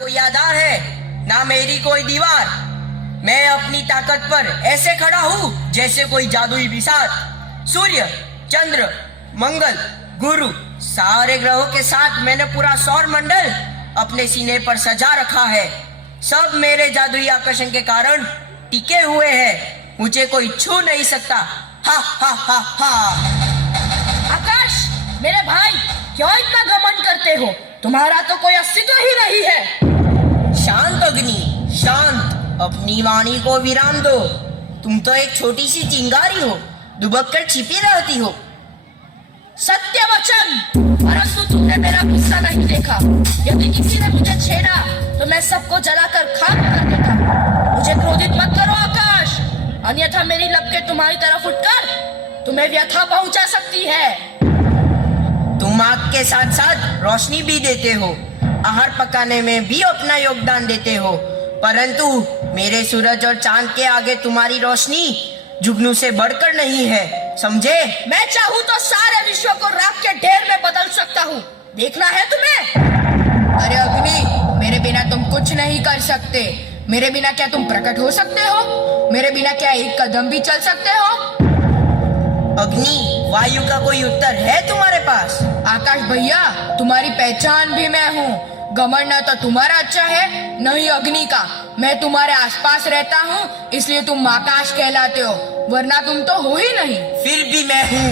कोई आधार है ना मेरी कोई दीवार। मैं अपनी ताकत पर ऐसे खड़ा हूँ जैसे कोई जादुई बिसात। सूर्य, चंद्र, मंगल, गुरु, सारे ग्रहों के साथ मैंने पूरा सौर मंडल अपने सीने पर सजा रखा है। सब मेरे जादुई आकर्षण के कारण टिके हुए हैं। मुझे कोई छू नहीं सकता। हा हा हा हा। आकाश, मेरे भाई, क्यों इतना घमंड करते हो? तुम्हारा तो कोई अस्तित्व ही नहीं है। शांत अग्नि, शांत। अपनी वाणी को विराम दो। तुम तो एक छोटी सी चिंगारी हो, दुबक कर छिपी रहती हो। सत्य वचन, परंतु तुमने मेरा गुस्सा नहीं देखा। यदि किसी ने मुझे छेड़ा तो मैं सबको जलाकर खाक कर देता। मुझे क्रोधित मत करो आकाश, अन्यथा मेरी लपकें तुम्हारी तरफ उठकर तुम्हें व्यथा पहुंचा सकती है। तुम आग के साथ साथ रोशनी भी देते हो, आहार पकाने में भी अपना योगदान देते हो, परंतु मेरे सूरज और चांद के आगे तुम्हारी रोशनी जुगनू से बढ़कर नहीं है, समझे? मैं चाहूँ तो सारे विश्व को राख के ढेर में बदल सकता हूँ। देखना है तुम्हें? अरे अग्नि, मेरे बिना तुम कुछ नहीं कर सकते। मेरे बिना क्या तुम प्रकट हो सकते हो? मेरे बिना क्या एक कदम भी चल सकते हो? अग्नि, वायु का कोई उत्तर है तुम्हारे पास? आकाश भैया, तुम्हारी पहचान भी मैं हूँ। घमंड न तो तुम्हारा अच्छा है, न ही अग्नि का। मैं तुम्हारे आसपास रहता हूँ, इसलिए तुम आकाश कहलाते हो, वरना तुम तो हो ही नहीं। फिर भी मैं हूँ।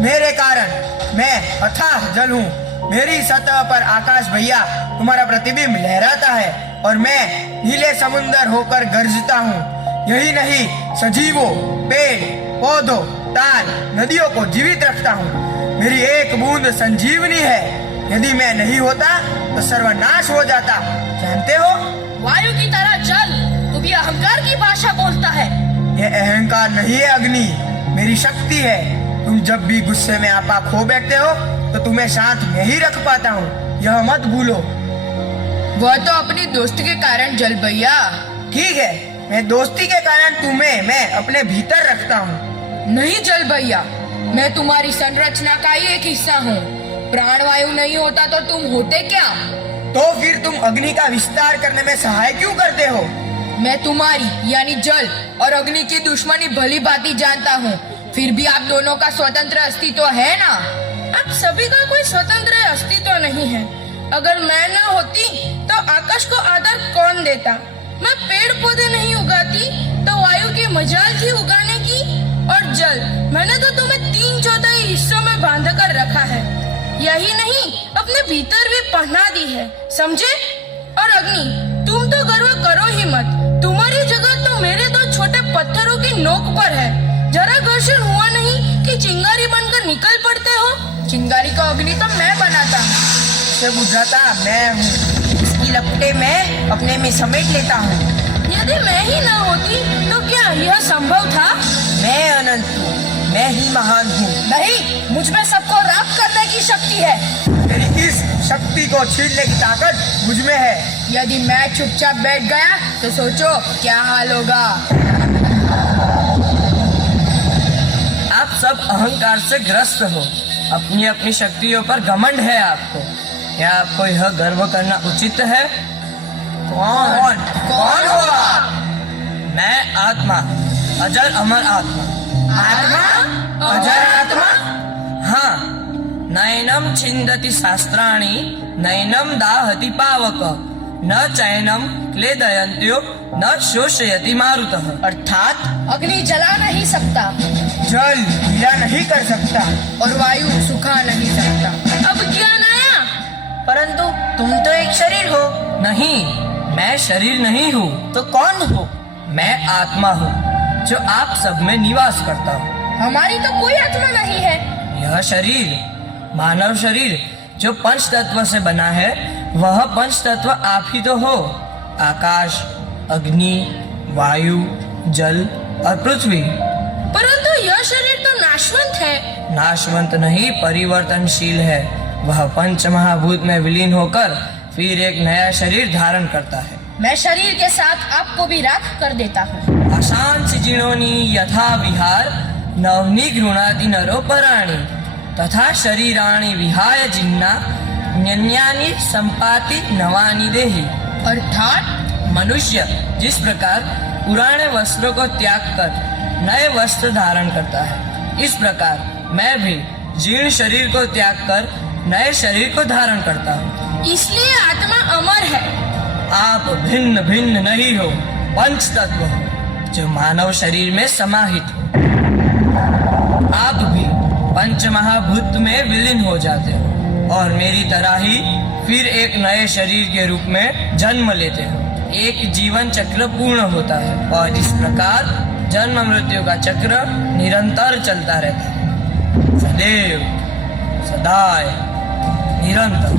मेरे कारण मैं अथाह जल हूँ। मेरी सतह पर आकाश भैया तुम्हारा प्रतिबिंब लहराता है और मैं नीले समुंदर होकर गरजता हूँ। यही नहीं, सजीवों, पेड़ पौधों, ताल, नदियों को जीवित रखता हूँ। मेरी एक बूंद संजीवनी है। यदि मैं नहीं होता तो सर्वनाश हो जाता, जानते हो? वायु की तरह जल, तू भी अहंकार की भाषा बोलता है। यह अहंकार नहीं है अग्नि, मेरी शक्ति है। तुम जब भी गुस्से में आपा खो बैठते हो तो तुम्हें शांत मैं ही रख पाता हूँ, यह मत भूलो। वह तो अपनी दोस्ती के कारण जल भैया। ठीक है, मैं दोस्ती के कारण तुम्हें मैं अपने भीतर रखता हूँ। नहीं जल भैया, मैं तुम्हारी संरचना का ही एक हिस्सा हूँ। प्राणवायु नहीं होता तो तुम होते क्या? तो फिर तुम अग्नि का विस्तार करने में सहाय क्यों करते हो? मैं तुम्हारी यानी जल और अग्नि की दुश्मनी भली भांति जानता हूँ, फिर भी आप दोनों का स्वतंत्र अस्तित्व है ना? आप सभी का कोई स्वतंत्र अस्तित्व नहीं है। अगर मैं न होती तो आकाश को आदर कौन देता? मैं पेड़ पौधे नहीं उगाती तो वायु की मजाल थी उगाने की। और जल, मैंने तो तुम्हें 3/4 हिस्सों में बांध कर रखा है। यही नहीं, अपने भीतर भी पहना दी है, समझे? और अग्नि, तुम तो गर्व करो ही मत। तुम्हारी जगह तो मेरे 2 छोटे पत्थरों की नोक पर है। जरा घर्षण हुआ नहीं कि चिंगारी बनकर निकल पड़ते हो। चिंगारी का अग्नि तो मैं बनाता हूँ। से बुझाता मैं हूँ, इसकी लपटें मैं अपने में समेट लेता हूँ। यदि मैं ही न होती तो क्या यह संभव था? मैं अनंत हूँ, मैं ही महान हूँ। नहीं, मुझ में सबको राख करने की शक्ति है। मेरी इस शक्ति को छीनने की ताकत मुझ में है। यदि मैं चुपचाप बैठ गया तो सोचो क्या हाल होगा। आप सब अहंकार से ग्रस्त हो, अपनी अपनी शक्तियों पर घमंड है आपको। क्या आपको यह गर्व करना उचित है? कौन हो आप? मैं आत्मा, अजर अमर आत्मा। आत्मा? अजर आत्मा? हाँ। नैनम छिंदति शास्त्राणि, नैनम दाहति पावक, न चैनम क्लेदयन्त्यो, न शोषयति मारुतः। अर्थात अग्नि जला नहीं सकता, जल गीला नहीं कर सकता और वायु सुखा नहीं सकता। अब ज्ञान आया? परंतु तुम तो एक शरीर हो। नहीं, मैं शरीर नहीं हूँ। तो कौन हो? मैं आत्मा हूँ जो आप सब में निवास करता हूँ। हमारी तो कोई आत्मा नहीं है। यह शरीर, मानव शरीर जो पंच तत्व से बना है, वह पंच तत्व आप ही तो हो। आकाश, अग्नि, वायु, जल और पृथ्वी। परंतु यह शरीर तो नाशवंत है। नाशवंत नहीं, परिवर्तनशील है। वह पंच महाभूत में विलीन होकर फिर एक नया शरीर धारण करता है। मैं शरीर के साथ आपको भी राख कर देता हूँ। अशांति जिनोनी यथा विहार, नवनी गृणाति नरो पराणी, तथा शरीराणि विहाय जिन्ना न्यन्यानि संपाति नवानि देहि। अर्थात मनुष्य जिस प्रकार पुराने वस्त्रों को त्याग कर नए वस्त्र धारण करता है, इस प्रकार मैं भी जीर्ण शरीर को त्याग कर नए शरीर को धारण करता हूँ। इसलिए आत्मा अमर है। आप भिन्न भिन्न नहीं हो, पंच तत्व हो जो मानव शरीर में समाहित हो। आप भी पंच महाभूत में विलीन हो जाते हो और मेरी तरह ही फिर एक नए शरीर के रूप में जन्म लेते हो। एक जीवन चक्र पूर्ण होता है और इस प्रकार जन्म मृत्यु का चक्र निरंतर चलता रहता है, सदैव सदाय निरंतर।